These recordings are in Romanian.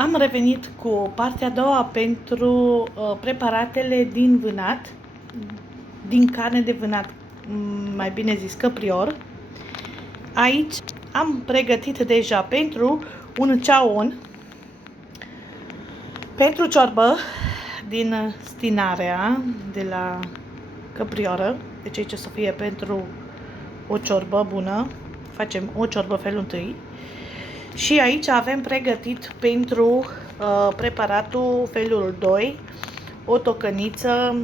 Am revenit cu partea a doua pentru preparatele din vânat, din carne de vânat, mai bine zis căprior. Aici am pregătit deja pentru un ceaun, pentru ciorbă din stinarea de la căprioră. Deci aici o să fie pentru o ciorbă bună, facem o ciorbă felul întâi. Și aici avem pregătit pentru preparatul felul 2 o tocăniță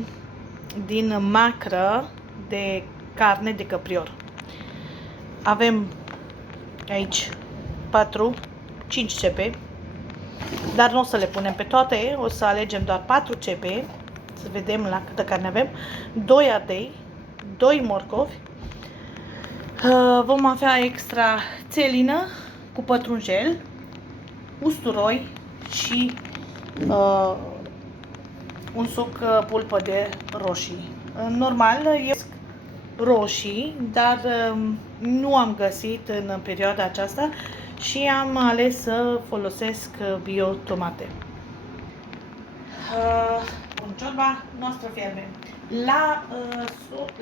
din macră de carne de căprior. Avem aici 5 cepe, dar nu o să le punem pe toate, o să alegem doar 4 cepe, să vedem la câtă carne avem, 2 ardei, 2 morcovi, vom avea extra țelină cu pătrunjel, usturoi și un suc pulpă de roșii. Normal, eu roșii, dar nu am găsit în perioada aceasta și am ales să folosesc bio-tomate. Ciorba noastră fierbe.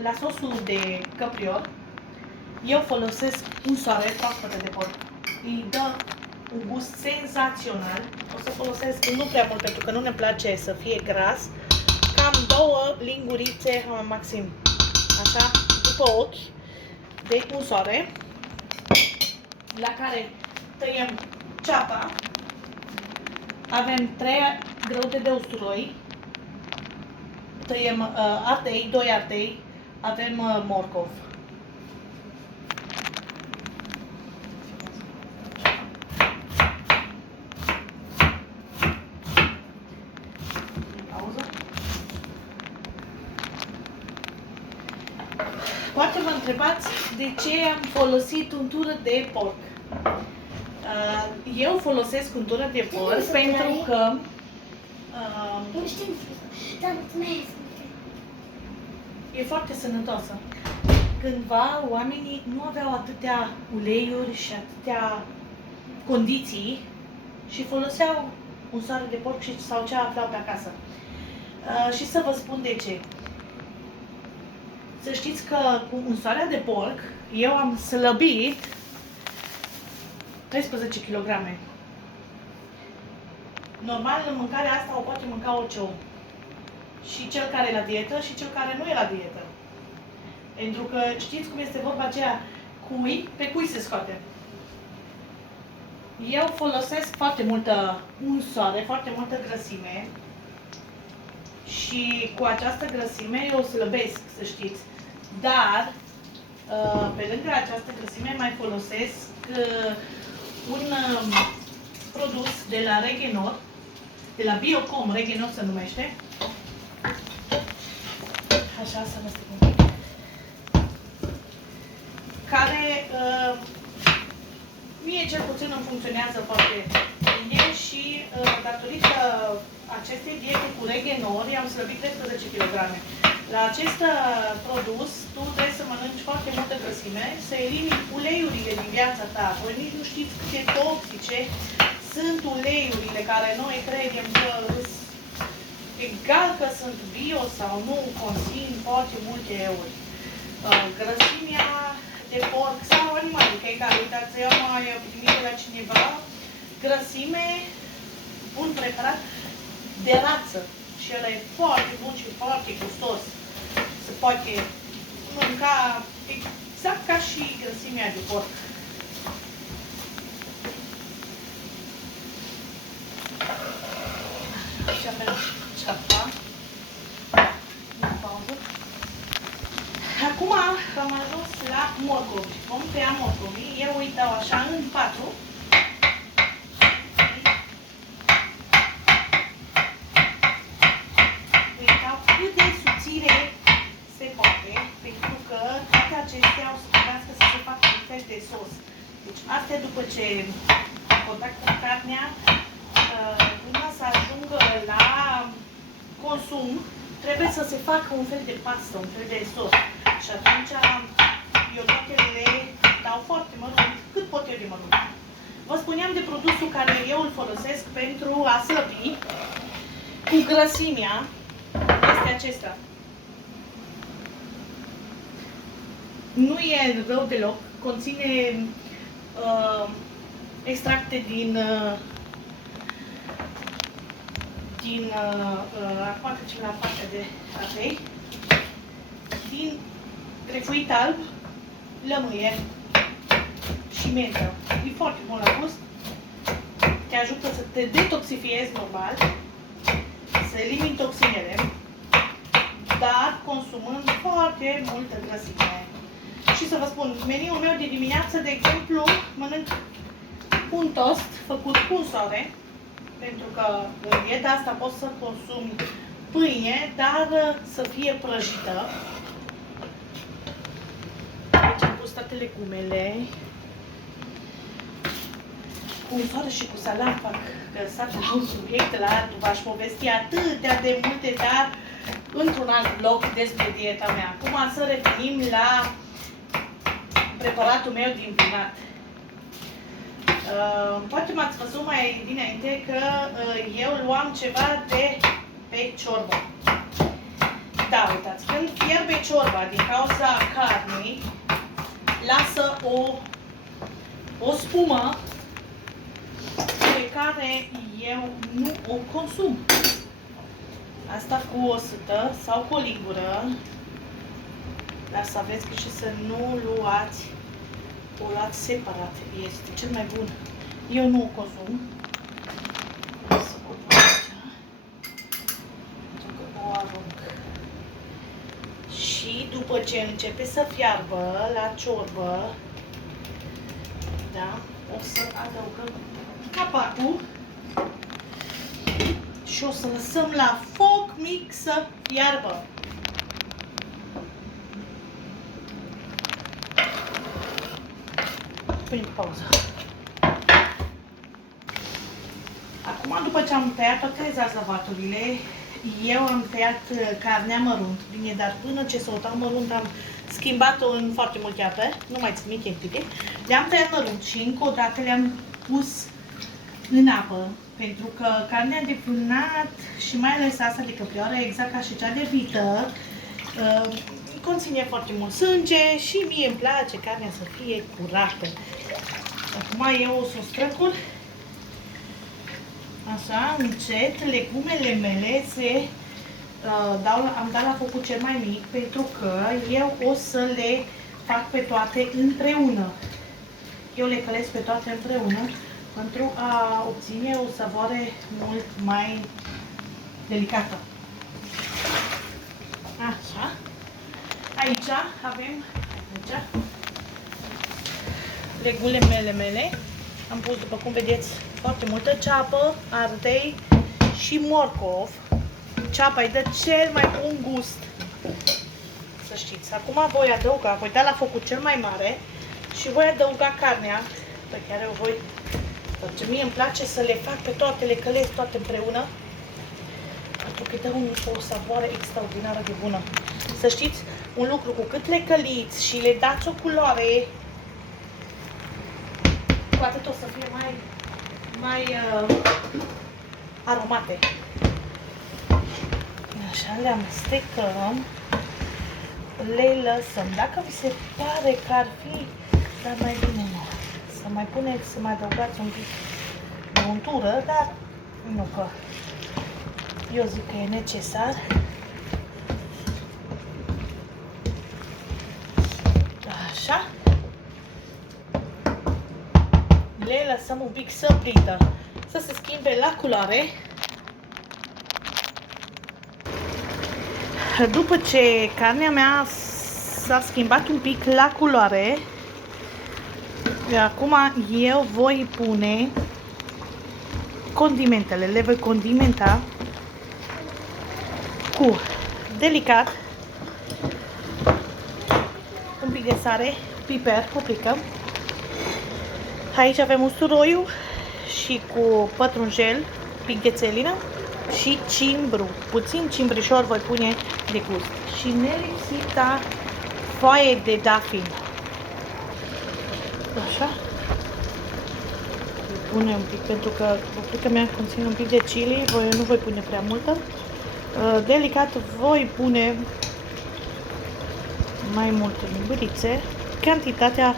La sosul de căprior, eu folosesc unsoare proaspătă de porc. Îi dă un gust senzațional. O să folosesc nu prea mult pentru că nu ne place să fie gras. Cam 2 lingurițe maxim, așa, după ochi, de unsoare, la care tăiem ceapa. Avem 3 grăute de usturoi, tăiem ardei, 2 ardei, avem morcov. Poate vă întrebați de ce am folosit untură de porc. Eu folosesc untură de porc pentru că e foarte sănătoasă. Cândva oamenii nu aveau atâtea uleiuri și atâtea condiții și foloseau unsoare de porc sau ce aflau pe acasă. Și să vă spun de ce. Să știți că cu unsoarea de porc eu am slăbit 13 kg. Normal, în mâncarea asta o poate mânca orice om. Și cel care e la dietă și cel care nu e la dietă. Pentru că știți cum este vorba aceea, cui pe cui se scoate. Eu folosesc foarte multă unsoare, foarte multă grăsime. Și cu această grăsime eu slăbesc, să știți. Dar, pe lângă această grăsime, mai folosesc un produs de la Regenor, de la Biocom, Regenor se numește. Așa, să vă spun. Care, mie cel puțin îmi funcționează foarte bine și datorită acestei diete cu Regenor, i-am slăbit 13 kg. La acest produs, tu trebuie să mănânci foarte multă grăsime, să elimini uleiurile din viața ta. Voi nici nu știți cât de toxice sunt uleiurile care noi credem că egal că sunt bio sau nu, conțin foarte multe euri. Grăsimea de porc sau animalică, care, uitați, eu mai primit la cineva grăsime, un preparat de rață. Și ăla e foarte bun și foarte gustos. Se poate mânca exact ca și grăsimea de porc. Și avem ceapa. Acum am ajuns la morcovi. Vom tăia morcovii. Eu îi dau așa în 4. Deci, astea după ce contact cu carnea, până să ajungă la consum, trebuie să se facă un fel de pastă, un fel de sos. Și atunci eu toate le dau foarte mărunt, cât pot eu de mărunt. Vă spuneam de produsul care eu îl folosesc pentru a slăbi cu grăsimea. Este acesta. Nu e rău deloc. Conține extracte din acum trecem la partea de apei, din grefuit alb, lămâie și mentă. E foarte bun la gust, te ajută să te detoxifiezi normal, să elimini toxinele, dar consumând foarte multă grăsime. Și să vă spun, meniul meu de dimineață, de exemplu, mănânc un toast făcut cu soare, pentru că în dieta asta poți să consumi pâine, dar să fie prăjită. Aici am pus toate legumele. Cu soare și cu salam fac găsat la un subiect, la altul v-aș povesti atâtea de multe, dar într-un alt vlog despre dieta mea. Acum să revenim la preparatul meu din vinat. Poate m-ați văzut mai dinainte că eu luam ceva de pe ciorbă. Da, uitați, când fierbe ciorba din cauza carnei, lasă o spumă pe care eu nu o consum. Asta cu o sâtă sau cu o lingură. Dar să aveți grijă să nu o luați separat. Este cel mai bun. Eu nu o consum. Să o pun aici. Pentru că o arunc. Și după ce începe să fiarbă la ciorbă, da, o să adăugăm capacul și o să lăsăm la foc mic să fiarbă. Punem pauză. Acum, după ce am tăiat toate zazavaturile, eu am tăiat carnea mărunt. Bine, dar până ce s-o tăiau mărunt am schimbat-o în foarte multe ape. Nu mai țin mici pipe. Le-am tăiat mărunt și încă o dată le-am pus în apă. Pentru că carnea de vânat și mai ales asta de căprioară, exact ca și cea de vită, conține foarte mult sânge și mie îmi place carnea să fie curată. Acum eu o să o străcur. Așa, încet, legumele mele am dat la focul cel mai mic pentru că eu o să le fac pe toate împreună. Eu le călesc pe toate împreună pentru a obține o savoare mult mai delicată. Așa. Aici avem legumele mele. Am pus, după cum vedeți, foarte multă ceapă, ardei și morcov. Ceapa îi dă cel mai bun gust. Să știți. Acum voi da la focul cel mai mare și voi adăuga carnea pe care o voi. Pentru că mie îmi place să le fac pe toate, le călesc toate împreună. Pentru că dă o savoare extraordinară de bună. Să știți un lucru, cu cât le căliți și le dați o culoare, cu atât o să fie mai aromate. Așa, le amestecăm, le lăsăm. Dacă vi se pare că ar fi, dar mai bine nu. Să mai puneți, să mai adăugați un pic de untură, dar nu că eu zic că e necesar. Așa. Le lăsăm un pic să prindă, să se schimbe la culoare. După ce carnea mea s-a schimbat un pic la culoare, acum eu voi pune condimentele. Le voi condimenta cu delicat un pic de sare, piper, paprika. Aici avem usturoiul și cu pătrunjel, pic de țelină și cimbru. Puțin cimbrișor voi pune de gust. Și nelipsita foaie de dafin. Așa. pune un pic, pentru că bucățica mea conține un pic de chili, nu voi pune prea multă. Delicat voi pune mai multe lingurițe. Cantitatea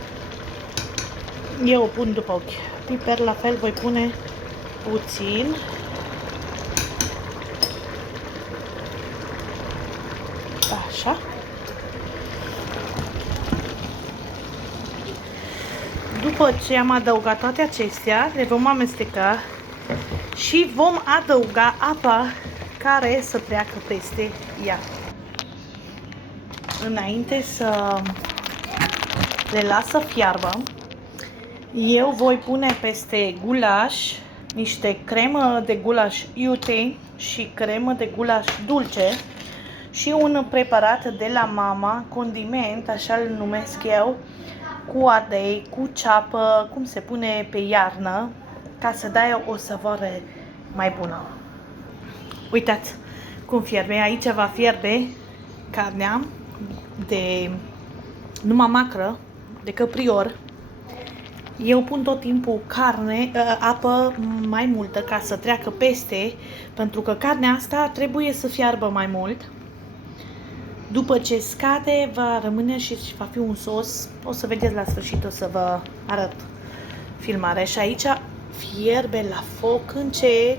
eu o pun după ochi. Piper la fel voi pune puțin. Așa. După ce am adăugat toate acestea, le vom amesteca și vom adăuga apa care să treacă peste ea. Înainte să le las să fiarbă, eu voi pune peste gulaș niște cremă de gulaș iute și cremă de gulaș dulce și un preparat de la mama, condiment, așa îl numesc eu, cu ardei, cu ceapă, cum se pune pe iarnă, ca să dai o savoare mai bună. Uitați cum fierbe. Aici va fierbe carnea de numai macră, de căprior. Eu pun tot timpul apă mai multă ca să treacă peste, pentru că carnea asta trebuie să fiarbă mai mult. După ce scade, va rămâne și va fi un sos. O să vedeți la sfârșit, o să vă arăt filmarea. Și aici fierbe la foc încet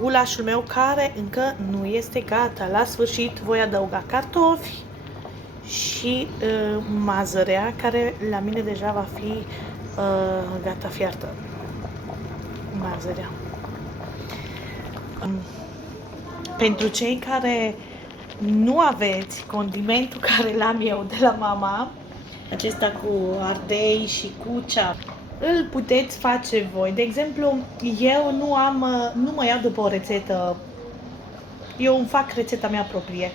gulașul meu, care încă nu este gata. La sfârșit voi adăuga cartofi și mazărea, care la mine deja va fi gata fiartă. Mazărea. Pentru cei care nu aveți condimentul care l-am eu de la mama, acesta cu ardei și cu ceapă, îl puteți face voi. De exemplu, eu nu mă iau după o rețetă, eu îmi fac rețeta mea proprie.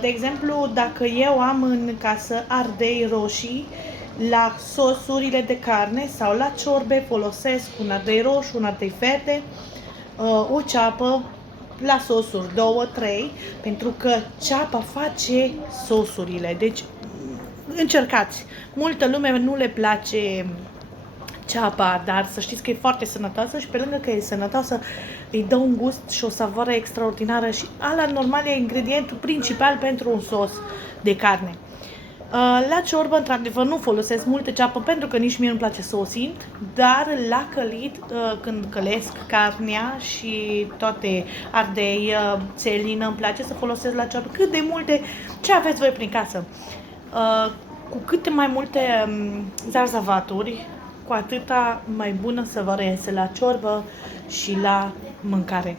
De exemplu, dacă eu am în casă ardei roșii, la sosurile de carne sau la ciorbe folosesc un ardei roșu, un ardei verde, o ceapă, la sosuri 2-3, pentru că ceapa face sosurile. Deci încercați. Multă lume nu le place ceapa, dar să știți că e foarte sănătoasă și pe lângă că e sănătoasă, îi dă un gust și o savoare extraordinară și ala normal e ingredientul principal pentru un sos de carne. La ciorbă, într-adevăr, nu folosesc multă ceapă pentru că nici mie nu-mi place să o simt, dar la călit, când călesc carnea și toate ardei, țelină, îmi place să folosesc la ciorbă cât de multe, ce aveți voi prin casă. Cu câte mai multe zarzavaturi, cu atâta mai bună savoare iese la ciorbă și la mâncare.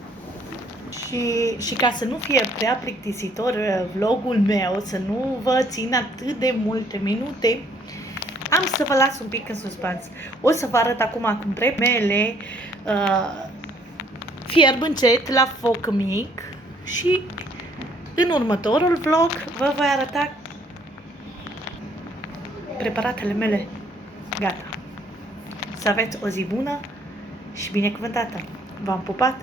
Și ca să nu fie prea plictisitor vlogul meu, să nu vă țin atât de multe minute, am să vă las un pic în suspans. O să vă arăt acum cum mele fierb încet la foc mic și în următorul vlog vă voi arăta preparatele mele gata. Să aveți o zi bună și binecuvântată. V-am pupat!